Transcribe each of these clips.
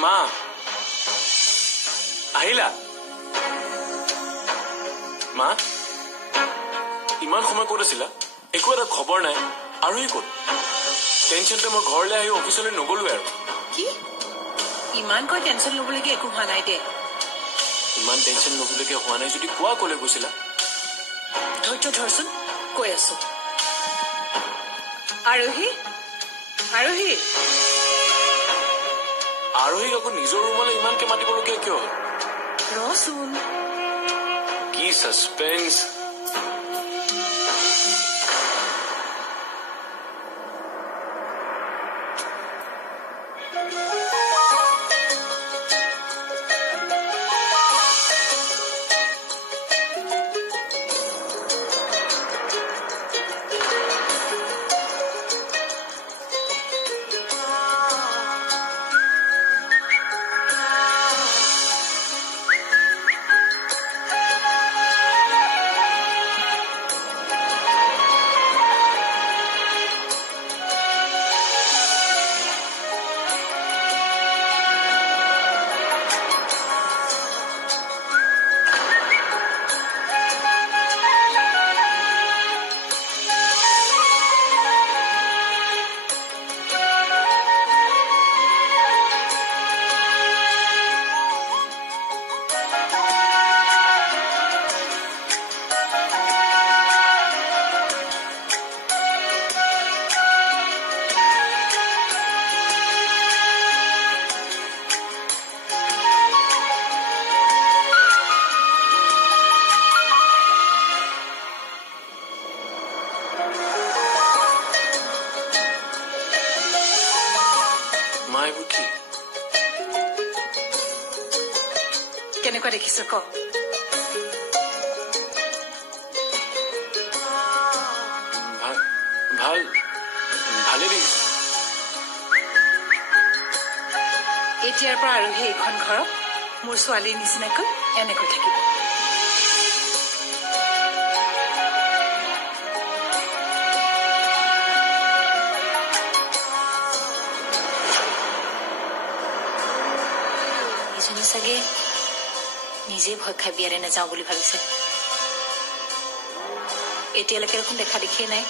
মা আহিলা মা ইমান সময় ক'ত আছিলা একো এটা খবৰ নাই আৰু ই ক'ত টেনশ্যনতে মই ঘৰলৈ আহি অফিচলৈ নগলোৱে আৰু কি ইমানকৈ টেনশ্যন ল'বলগীয়া একো হোৱা নাই দে ইমান টেনশ্যন ল'বলগীয়া হোৱা নাই যদি কোৱা ক'লৈ গৈছিলা ধৈৰ্য ধৰচোন কৈ আছো আৰোহী আৰোহী আৰোহীক আকৌ নিজৰ ৰুমলৈ ইমানকে মাতিবলগীয়া কিয় হ'ল ৰচোন কি সাসপেন্স কেনেকুৱা দেখিছ ক ভালে দেখিছ এতিয়াৰ পৰা আৰু এইখন ঘৰত মোৰ ছোৱালীৰ নিচিনাকৈ এনেকৈ থাকিব চাগে নিজে ভয় খাই বিয়াৰে নাযাওঁ বুলি ভাবিছে এতিয়ালৈকে দেখোন দেখা দেখিয়ে নাই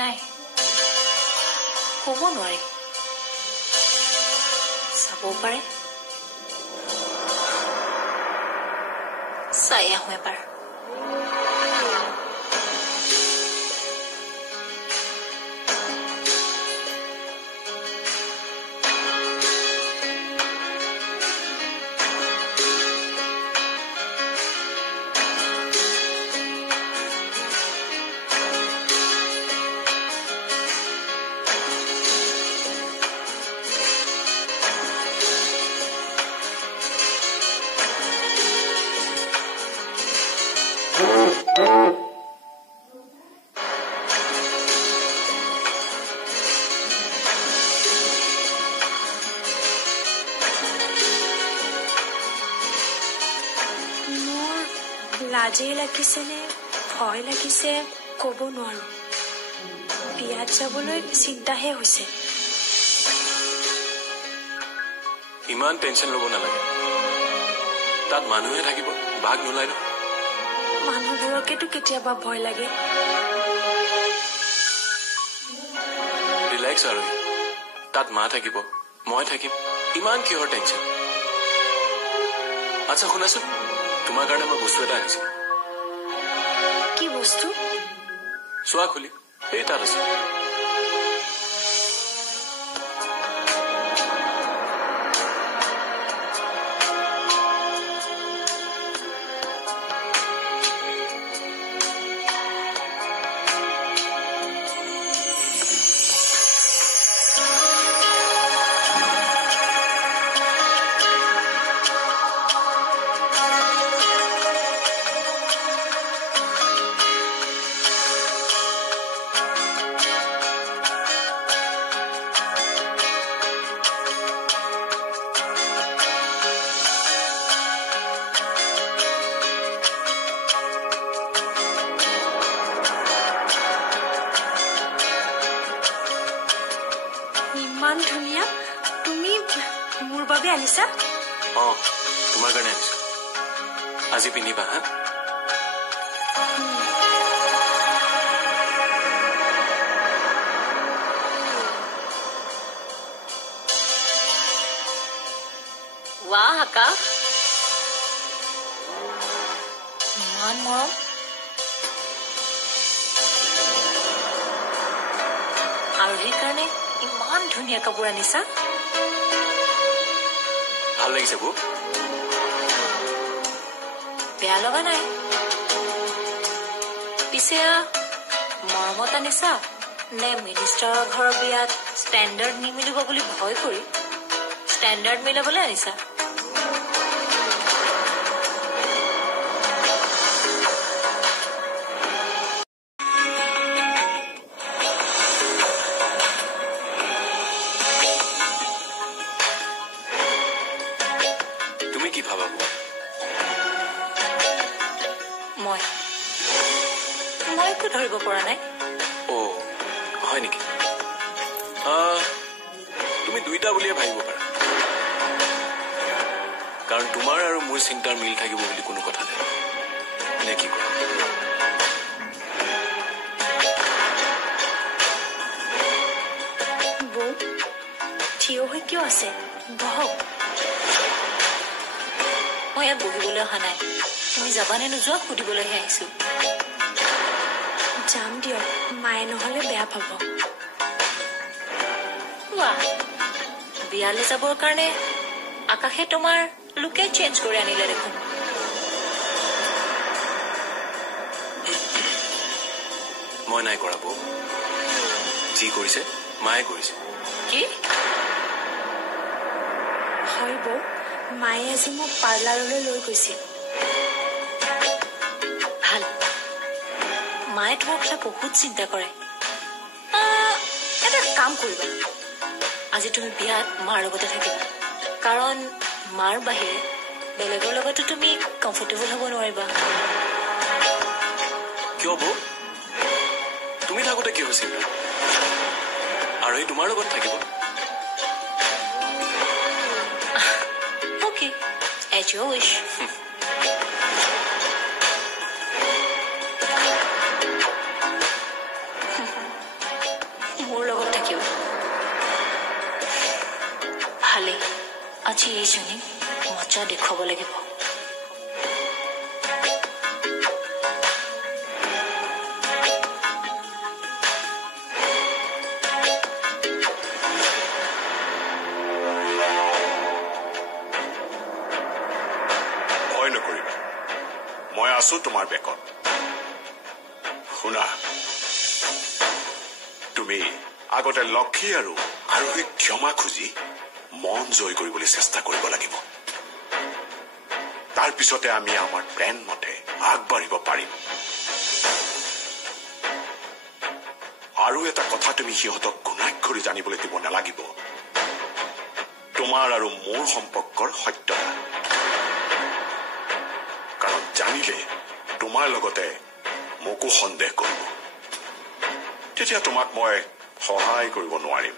নাই ক'ব নোৱাৰি চাবও পাৰে চাই আহোঁ এবাৰ লাজেই লাগিছে নে ভয় লাগিছে ক'ব নোৱাৰো বিয়াত যাবলৈ চিন্তাহে হৈছে ইমান টেনশ্যন ল'ব নালাগে তাত মানুহে থাকিব ভাগ নোলায় ন মানুহবোৰকেতো কেতিয়াবা ভয় লাগে ৰিলেক্স আৰু তাত মা থাকিব মই থাকিম ইমান কিহৰ টেনশ্যন আচ্ছা শুনাচোন তোমাৰ কাৰণে মই বস্তু এটা আনিছো কি বস্তু চোৱা খুলি এই তাত আছে যে আনিছা তোমাৰ কাৰণে আনিছো আজি পিন্ধিবা হা ৱাহ আকাশ ইমান মৰম আৰু সেইকাৰণে ইমান ধুনীয়া কাপোৰ আনিছা ভাল লাগিছে বৌ বেয়া লগা নাই পিছে মৰমত আনিছা নে মিনিষ্টাৰৰ ঘৰৰ বিয়াত ষ্টেণ্ডাৰ্ড নিমিলিব বুলি ভয় কৰি ষ্টেণ্ডাৰ্ড মিলাবলৈ আনিছা তুমি কি ভাবা বৌ মই একো ধৰিব পৰা নাই হয় নেকি তুমি দুইটা বুলিয়ে ভাবিব পাৰা কাৰণ তোমাৰ আৰু মোৰ চিন্তাৰ মিল থাকিব বুলি কোনো কথা নাই নে কি কোৱা বৌ থিয় হৈ কিয় আছে বহক মই ইয়াত বহিবলৈ অহা নাই তুমি যাবানে নোযোৱা সুধিবলৈহে আহিছো যাম দিয়ক মায়ে নহলে বেয়া পাব বিয়ালৈ যাবৰ কাৰণে আকাশে তোমাৰ লুকে চেঞ্জ কৰি আনিলে দেখোন মই নাই কৰা বৌ যি কৰিছে মায়ে কৰিছে কি হয় বৌ মায়ে আজি মোক পাৰ্লাৰলৈ লৈ গৈছিল ভাল মায়ে তোমাৰ কথা বহুত চিন্তা কৰে এটা কাম কৰিবা আজি তুমি বিয়াত মাৰ লগতে থাকিবা কাৰণ মাৰ বাহিৰে বেলেগৰ লগতো তুমি কমফৰ্টেবল হ'ব নোৱাৰিবা কিয় বৌ তুমি থাকোতে কি হৈছিল আৰু এই তোমাৰ লগত থাকিব অ'কে এজ ইউৰ উইশ মোৰ লগত থাকিব ভালে আজি এইজনীক মজা দেখুৱাব লাগিব ভয় নকৰিবা মই আছো তোমাৰ বেকত শুনা তুমি আগতে লক্ষী আৰু আৰোহীক ক্ষমা খুজি মন জয় কৰিবলৈ চেষ্টা কৰিব লাগিব তাৰ পিছতে আমি আমাৰ প্লেন মতে আগবাঢ়িব পাৰিম আৰু এটা কথা তুমি সিহঁতক গুণাক্ষৰি জানিবলৈ দিব নালাগিব তোমাৰ আৰু মোৰ সম্পৰ্কৰ সত্যতা কাৰণ জানিলে তোমাৰ লগতে মোকো সন্দেহ কৰিব তেতিয়া তোমাক মই সহায় কৰিব নোৱাৰিম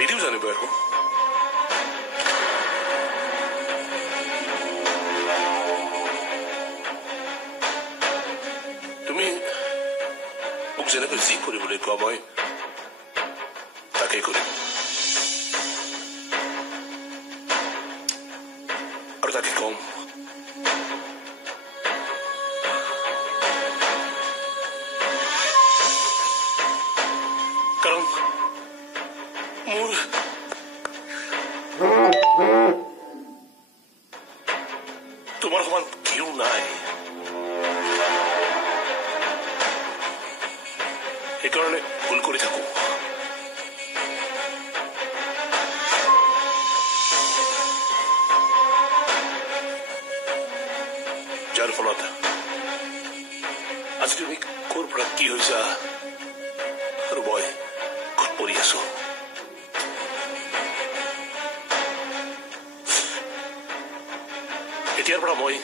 নিদিও জানিব একো তুমি মোক যেনেকৈ যি কৰিবলৈ কোৱা মই তাকেই কৰিম আৰু তাকে কম কাৰণ মোৰ তোমাৰ সমান কেউ নাই সেইকাৰণে ভুল কৰি থাকো যাৰ ফলত আজি তুমি ক'ৰ পৰা কি হৈছা আৰু মই ক'ত পৰি আছো এতিয়াৰ পৰা মই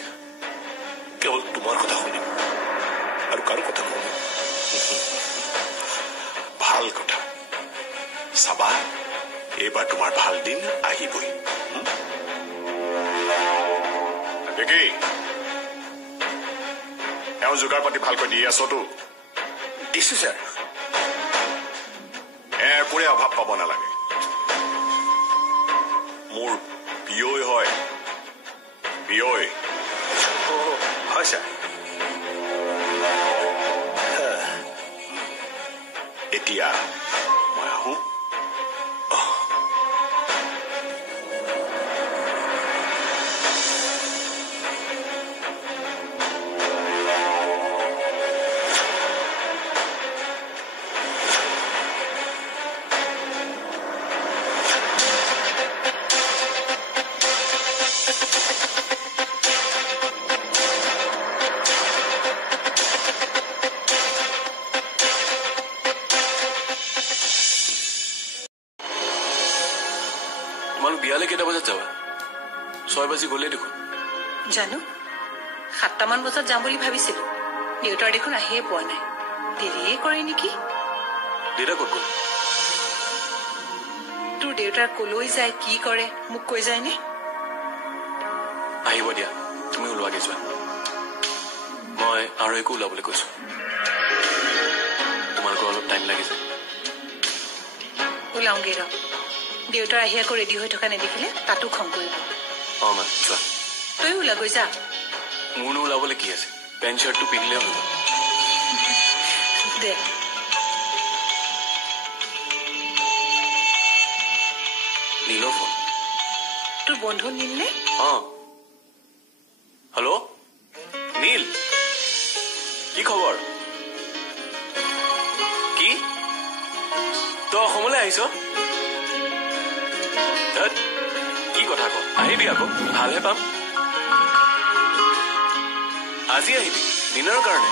কেৱল তোমাৰ কথা শুনিম আৰু কাৰো কথা কম ভাল কথা চাবা এইবাৰ তোমাৰ ভাল দিন আহিবই দেখি এওঁ যোগাৰ পাতি ভালকৈ দি আছতো দিছো ছাৰ একোৰে অভাৱ পাব নালাগে মোৰ বিয়ৈ হয় বিয়ৈ হয় ছাৰ এতিয়া মই আহো তোমালোক বিয়ালে কেইটা বজাত যাবা 6 বাজি গ'লে দেখোন জানো 7টামান বজাত যাম বুলি ভাবিছিলো দেউতাৰ দেখোন আহিয়ে পোৱা নাই দেৰিয়ে কৰে নেকি দেউতা ক'ত গ'ল তোৰ দেউতাৰ কলৈ যায় কি কৰে মোক কৈ যায়নে আহিব দিয়া তুমি ওলোৱাগে যোৱা মই আৰু একো ওলাবলৈ কৈছো তোমালোকৰ অলপ টাইম লাগিছে ওলাওঁগে ৰ দেউতাৰ আহি আকৌ ৰেডি হৈ থকা নেদেখিলে তাতো খং কৰিব মা যোৱা তইও ওলাগৈ যা মোৰনো ওলাবলৈ কি আছে পেণ্ট চাৰ্টটো পিন্ধিলে হৈ গ'ল দে নীলৰ ফোন তোৰ বন্ধু নীল নে হেল্ল' নীল কি খবৰ কি তই অসমলৈ আহিছ কি কথা ক আহিবি আকৌ ভালহে পাম আজি আহিবি ডিনাৰৰ কাৰণে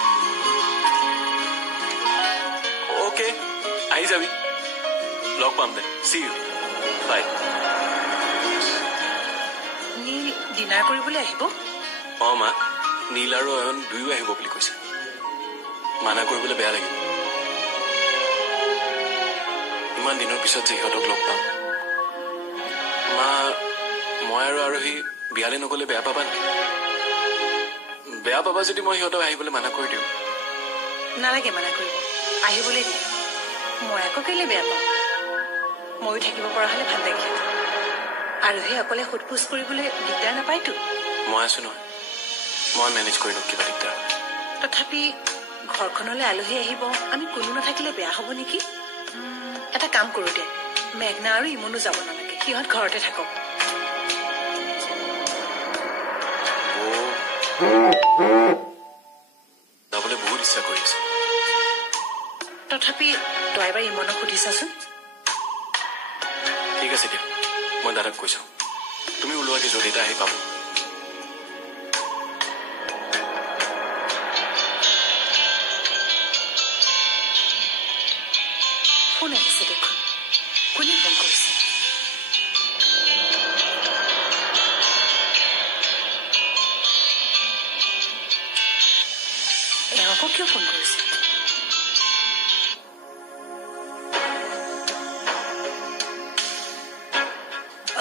অ'কে আহি যাবি লগ পাম দে চি ইউ বাই নীল ডিনাৰ কৰিবলৈ আহিব মা নীল আৰু অয়ন দুয়ো আহিব বুলি কৈছে মানা কৰিবলৈ বেয়া লাগিব ইমান দিনৰ পিছত যে সিহঁতক লগ পাম মা মই আৰু আৰোহী বিয়ালে নগলে বেয়া পাবা নেকি বেয়া পাবা যদি মই সিহঁতক আহিবলৈ মানা কৰি দিওঁ নালাগে মানা কৰিব আহিবলৈ দিয়ে মই আকৌ কেলে বেয়া পাম ময়ো থাকিব পৰা হলে ভাল লাগে আৰোহী অকলে সোধপোছ কৰিবলৈ দিগদাৰ নাপায়তো মই আছো নহয় মই মেনেজ কৰি লম কিবা দিগদাৰ তথাপি ঘৰখনলৈ আলহী আহিব আমি কোনো নাথাকিলে বেয়া হ'ব নেকি এটা কাম কৰো দে মেঘনা আৰু ইমনো যাব নালাগে সিহঁত ঘৰতে থাকক যাবলৈ বহুত ইচ্ছা কৰি আছে তথাপি তই এবাৰ ইমনক সুধিছাচোন ঠিক আছে দিয়া মই দাদাক কৈ চাওঁ তুমি ওলোৱাকে যদি এটা আহি পাব ফোন আহিছে দেখোন কোনে ফোন কৰিছে এওঁকো কিয় ফোন কৰিছে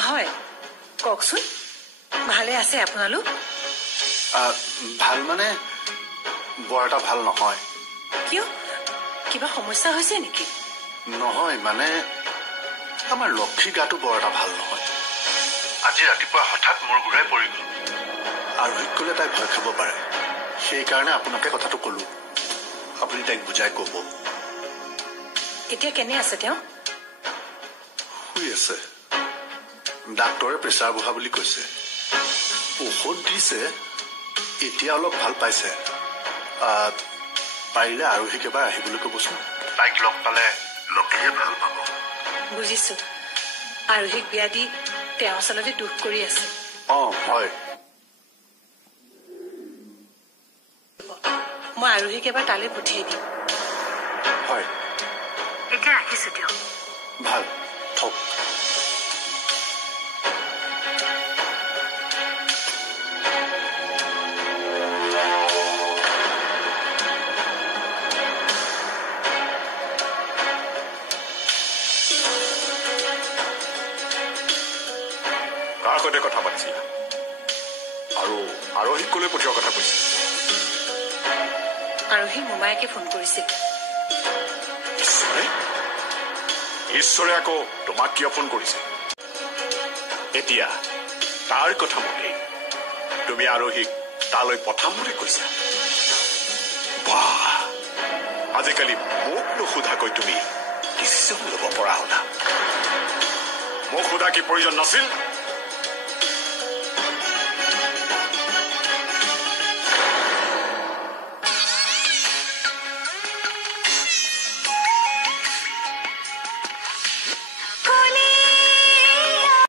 হয় কওকচোন ভালে আছে আপোনালোক ভাল মানে বৰ এটা ভাল নহয় কিয় কিবা সমস্যা হৈছে নেকি নহয় মানে আমাৰ লক্ষী গাটো বৰ এটা ভাল নহয় আজি ৰাতিপুৱা হঠাৎ মোৰ ঘূৰাই পৰি গ'ল আৰু শিকলে তাই ভয় খাব পাৰে সেইকাৰণে আপোনাকে কথাটো ক'লো আপুনি তাইক বুজাই ক'ব এতিয়া কেনে আছে তেওঁ শুই আছে ডাক্তৰে প্ৰেছাৰ বঢ়া বুলি কৈছে ঔষধ দিছে এতিয়া অলপ ভাল পাইছে পাৰিলে আৰোহীক এবাৰ আহিবলৈ ক'বচোন তাইক লগ পালে লক্ষীয়ে ভাল পাব বুজিছো আৰোহীক বিয়া দি তেওঁ আচলতে দুখ কৰি আছে হয় মই আৰোহীক এবাৰ তালৈ পঠিয়াই দিম হয় এতিয়া ৰাখিছো দিয়ক ভাল থওক কাৰ সৈতে কথা পাতিছিলা আৰু আৰোহীক কলৈ পঠিওৱাৰ কথা কৈছিল আৰোহী মোমায়েকে ফোন কৰিছিল ঈশ্বৰে আকৌ তোমাক কিয় ফোন কৰিছে এতিয়া তাৰ কথা মতে তুমি আৰোহীক তালৈ পঠাম বুলি কৈছা বাহ আজিকালি মোক নুসুধাকৈ তুমি ডিচিশ্যন ল'ব পৰা হলা মোক সোধা কি প্ৰয়োজন নাছিল